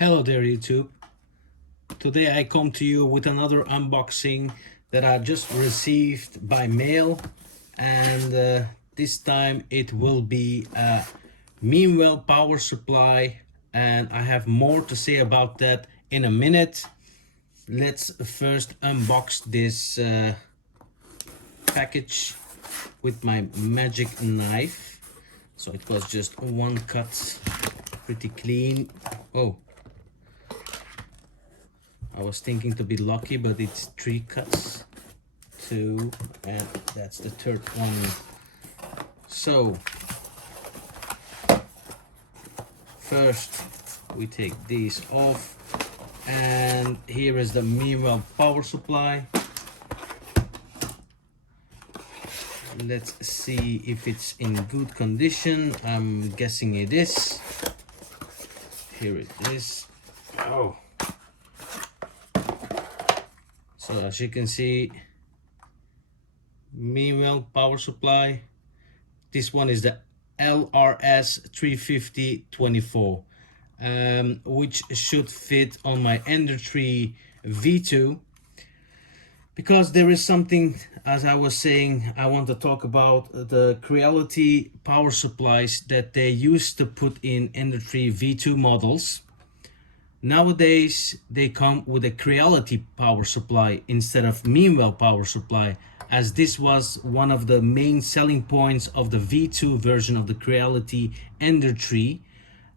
Hello there YouTube. Today I come to you with another unboxing that I just received by mail, and this time it will be a Meanwell power supply, and I have more to say about that in a minute. Let's first unbox this package with my magic knife. So it was just one cut, pretty clean. Oh, I was thinking to be lucky, but it's 3 cuts, 2, and that's the third one. So first we take these off, and here is the Meanwell power supply. Let's see if it's in good condition. I'm guessing it is. Here it is. Oh, so as you can see, Meanwell power supply. This one is the LRS 350-24, which should fit on my Ender 3 V2. Because there is something, as I was saying, I want to talk about the Creality power supplies that they used to put in Ender 3 V2 models. Nowadays, they come with a Creality power supply instead of Meanwell power supply, as this was one of the main selling points of the V2 version of the Creality Ender 3.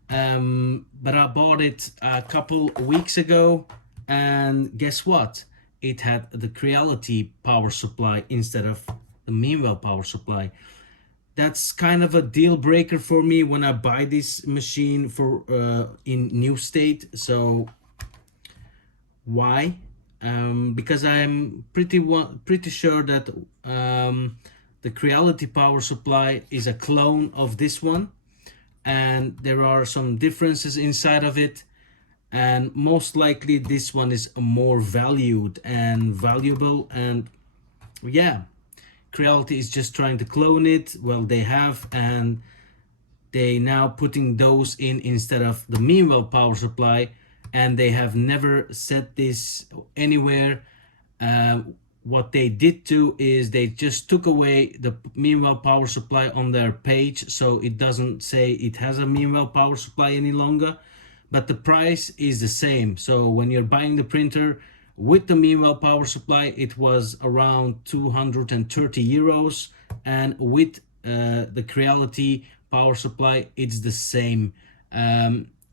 But I bought it a couple weeks ago, and guess what? It had the Creality power supply instead of the Meanwell power supply. That's kind of a deal breaker for me when I buy this machine for in new state. So why? Because I'm pretty sure that the Creality power supply is a clone of this one, and there are some differences inside of it, and most likely this one is more valued and valuable. And yeah, Creality is just trying to clone it. Well, they have, and they now putting those in instead of the Meanwell power supply, and they have never said this anywhere. What they did do is they just took away the Meanwell power supply on their page, so it doesn't say it has a Meanwell power supply any longer, but the price is the same. So when you're buying the printer with the Meanwell power supply, it was around 230 euros, and with the Creality power supply, it's the same.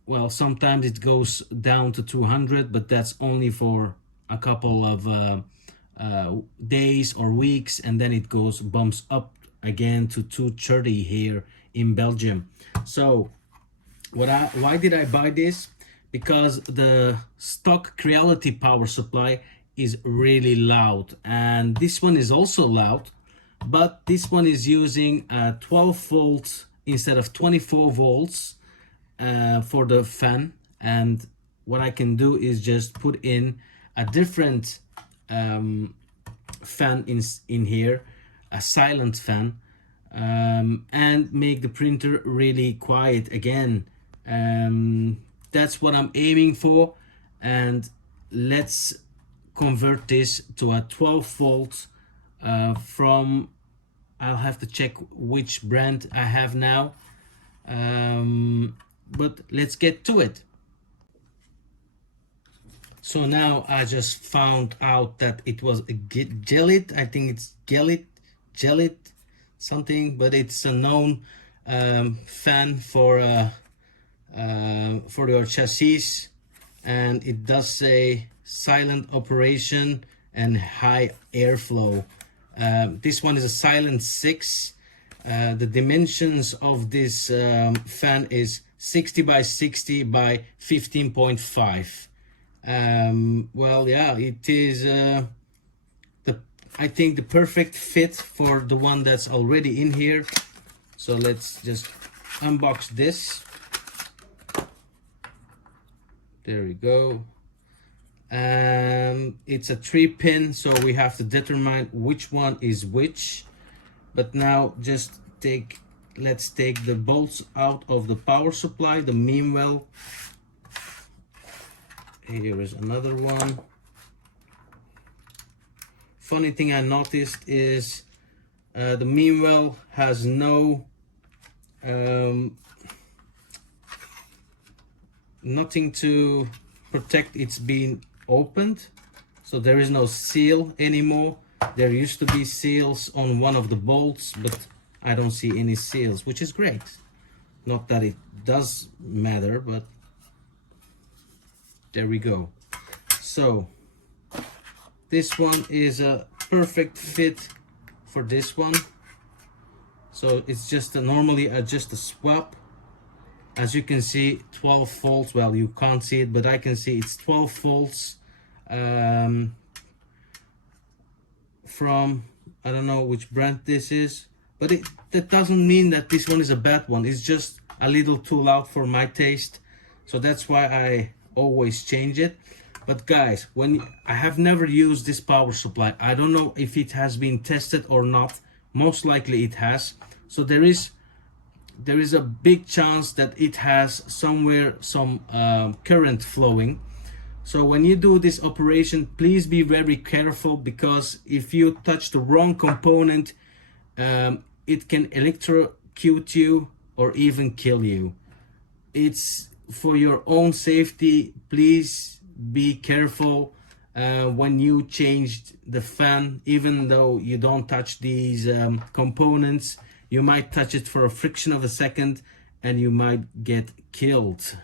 Well, sometimes it goes down to 200, but that's only for a couple of days or weeks, and then it bumps up again to 230 here in Belgium. So why did I buy this? Because the stock Creality power supply is really loud, and this one is also loud, but this one is using 12 volts instead of 24 volts for the fan. And what I can do is just put in a different fan in here, a silent fan, and make the printer really quiet again. That's what I'm aiming for, and let's convert this to a 12 volt from, I'll have to check which brand I have now, but let's get to it. So now I just found out that it was a Gelid, I think it's Gelid something, but it's a known fan for your chassis, and it does say silent operation and high airflow. This one is a silent 6. The dimensions of this fan is 60 by 60 by 15.5. Well, yeah, it is I think the perfect fit for the one that's already in here. So let's just unbox this. There we go. It's a 3-pin, so we have to determine which one is which. But now let's take the bolts out of the power supply, the Meanwell Here is another one. Funny thing I noticed is the Meanwell has no nothing to protect it's being opened, so there is no seal anymore. There used to be seals on one of the bolts, but I don't see any seals, which is great. Not that it does matter, but there we go. So this one is a perfect fit for this one. So it's just normally just a swap. As you can see, 12 volts. Well, you can't see it, but I can see it's 12 volts from, I don't know which brand this is, but that doesn't mean that this one is a bad one. It's just a little too loud for my taste, so that's why I always change it. But guys, when I have never used this power supply, I don't know if it has been tested or not. Most likely it has. So there is a big chance that it has somewhere some current flowing. So when you do this operation, please be very careful, because if you touch the wrong component, it can electrocute you or even kill you. It's for your own safety. Please be careful when you changed the fan. Even though you don't touch these components, you might touch it for a fraction of a second and you might get killed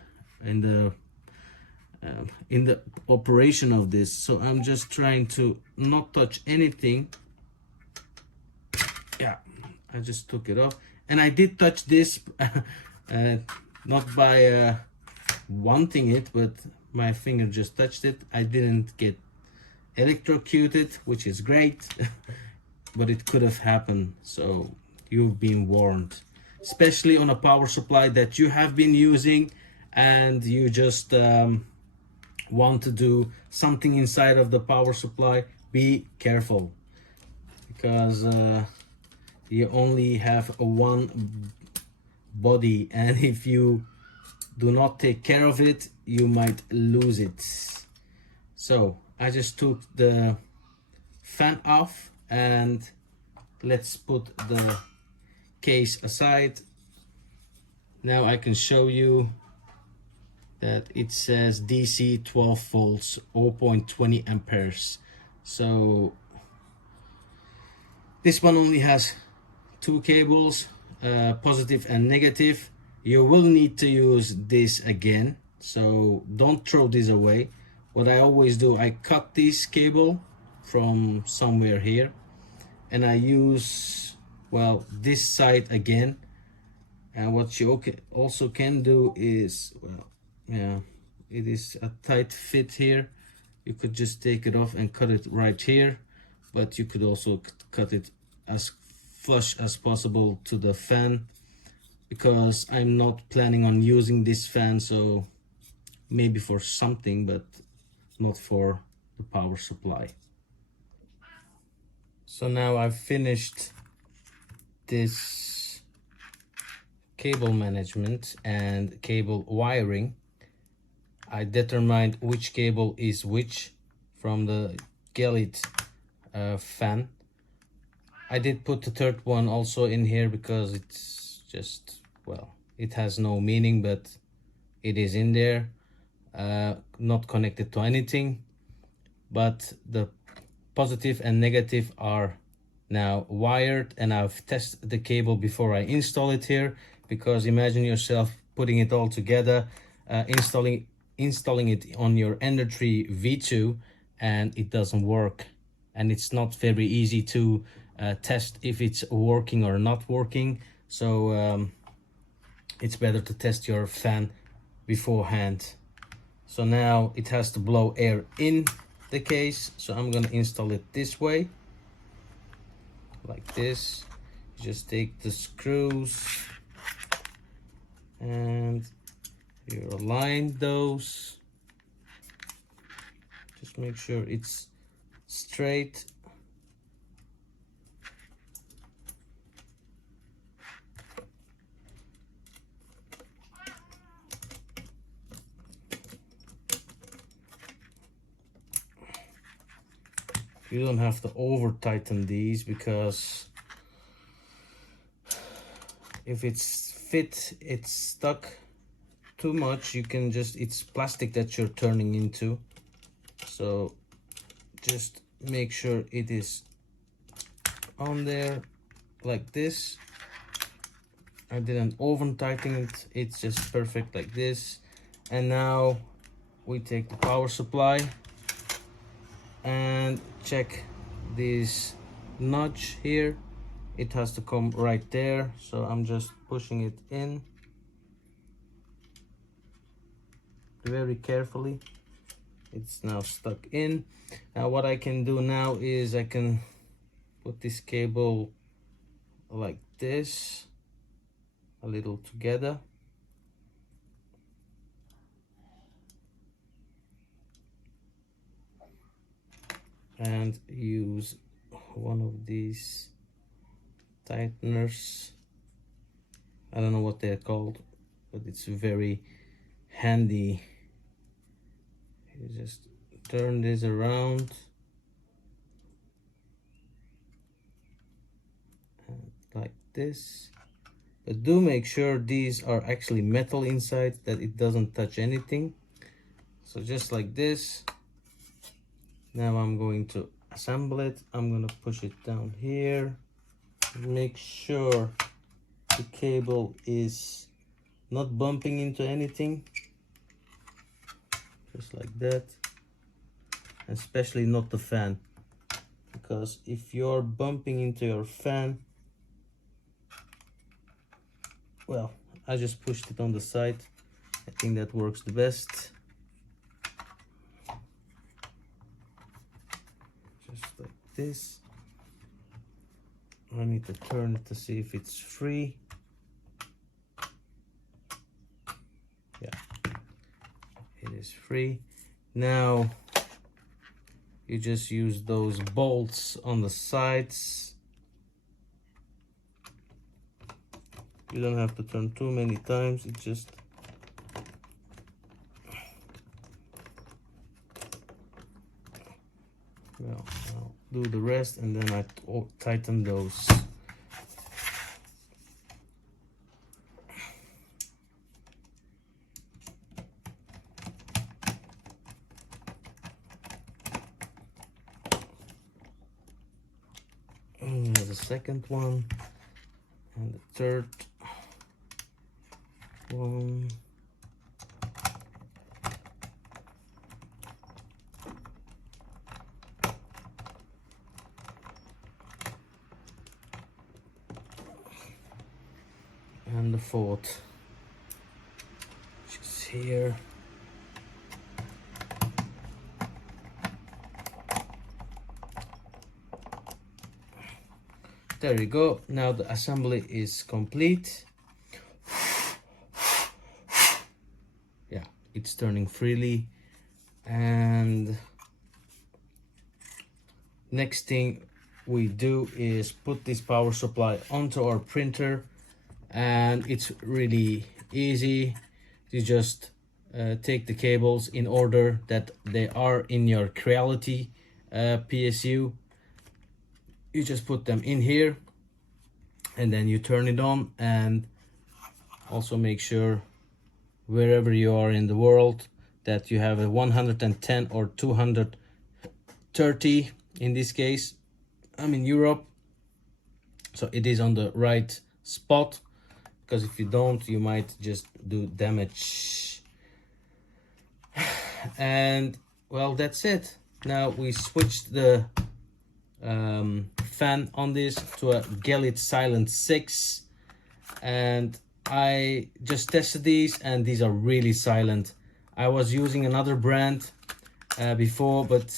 in the operation of this. So I'm just trying to not touch anything. Yeah, I just took it off, and I did touch this not by wanting it, but my finger just touched it. I didn't get electrocuted, which is great. But it could have happened, so you've been warned, especially on a power supply that you have been using and you just want to do something inside of the power supply. Be careful, because you only have one body, and if you do not take care of it, you might lose it. So I just took the fan off, and let's put the case aside. Now I can show you that it says DC 12 volts 0.20 amperes. So this one only has two cables, positive and negative. You will need to use this again, so don't throw this away. What I always do, I cut this cable from somewhere here, and I use, well, this side again. And what you also can do is, well, yeah, it is a tight fit here. You could just take it off and cut it right here, but you could also cut it as flush as possible to the fan, because I'm not planning on using this fan, so maybe for something, but not for the power supply. So now I've finished this cable management and cable wiring. I determined which cable is which from the Gelid fan. I did put the third one also in here because it's just, well, it has no meaning, but it is in there, not connected to anything. But the positive and negative are now wired, and I've tested the cable before I install it here, because imagine yourself putting it all together, installing it on your Ender 3 V2, and it doesn't work, and it's not very easy to test if it's working or not working. So it's better to test your fan beforehand. So now it has to blow air in the case, so I'm gonna install it this way, like this. You just take the screws and you align those. Just make sure it's straight. You don't have to over tighten these, because if it's stuck too much, you can just, it's plastic that you're turning into. So just make sure it is on there like this. I didn't over tighten it, it's just perfect like this. And now we take the power supply and check this notch here. It has to come right there, so I'm just pushing it in very carefully. It's now stuck in. Now what I can do now is I can put this cable like this, a little together, and use one of these tighteners. I don't know what they're called, but it's very handy. You just turn this around and like this, but do make sure these are actually metal inside, that it doesn't touch anything. So just like this. Now I'm going to assemble it. I'm gonna push it down here. Make sure the cable is not bumping into anything, just like that. Especially not the fan, because if you're bumping into your fan, well, I just pushed it on the side. I think that works the best. Just like this. I need to turn it to see if it's free. Yeah, it is free. Now you just use those bolts on the sides. You don't have to turn too many times, it just well, I'll do the rest, and then I tighten those. And the second one, and the third one. And the fourth, which is here. There you go. Now the assembly is complete. Yeah, it's turning freely. And next thing we do is put this power supply onto our printer, and it's really easy. You just take the cables in order that they are in your Creality PSU. You just put them in here, and then you turn it on. And also make sure, wherever you are in the world, that you have a 110 or 230 in this case. I'm in Europe, so it is on the right spot, because if you don't, you might just do damage. And well, that's it. Now we switched the fan on this to a Gelid Silent 6, and I just tested these, and these are really silent. I was using another brand before, but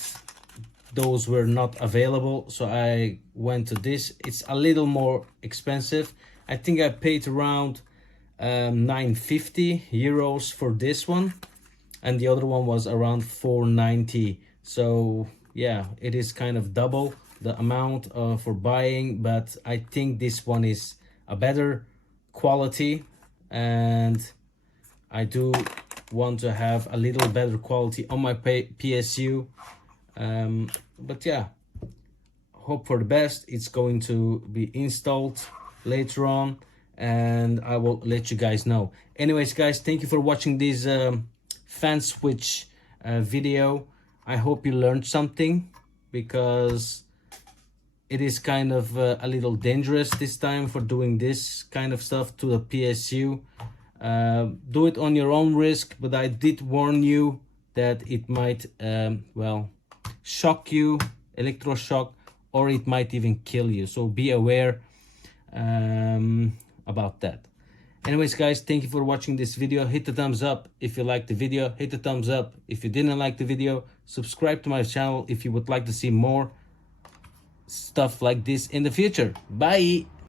those were not available, so I went to this. It's a little more expensive. I think I paid around 950 euros for this one, and the other one was around 490. So yeah, it is kind of double the amount for buying, but I think this one is a better quality, and I do want to have a little better quality on my PSU. But yeah, hope for the best. It's going to be installed later on, and I will let you guys know. Anyways, guys, thank you for watching this fan switch video. I hope you learned something, because it is kind of a little dangerous this time for doing this kind of stuff to the PSU. Do it on your own risk, but I did warn you that it might well, shock you, electroshock, or it might even kill you, so be aware about that. Anyways, guys, thank you for watching this video. Hit the thumbs up if you liked the video, hit the thumbs up if you didn't like the video, subscribe to my channel if you would like to see more stuff like this in the future. Bye.